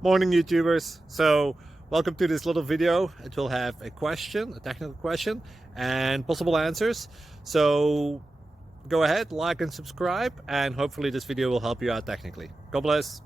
Morning YouTubers. So welcome to this little video. It will have a question, a technical question, and possible answers. So go ahead, like and subscribe, and hopefully this video will help you out technically. God bless.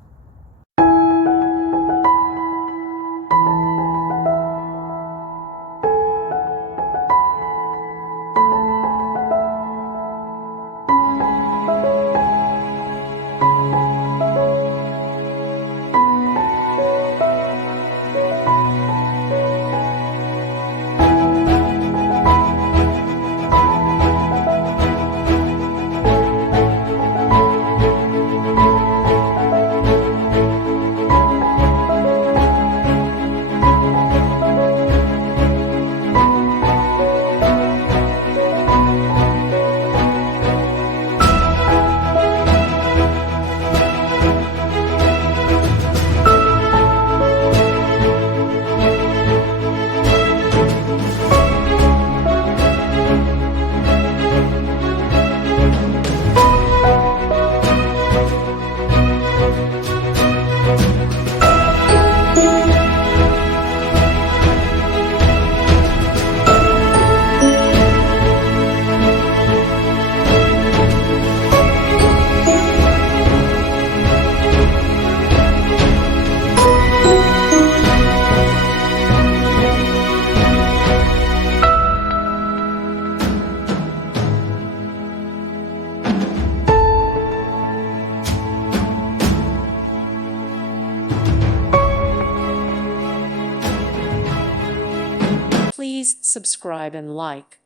Please subscribe and like.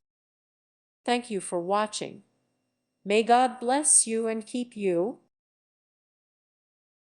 Thank you for watching. May God bless you and keep you.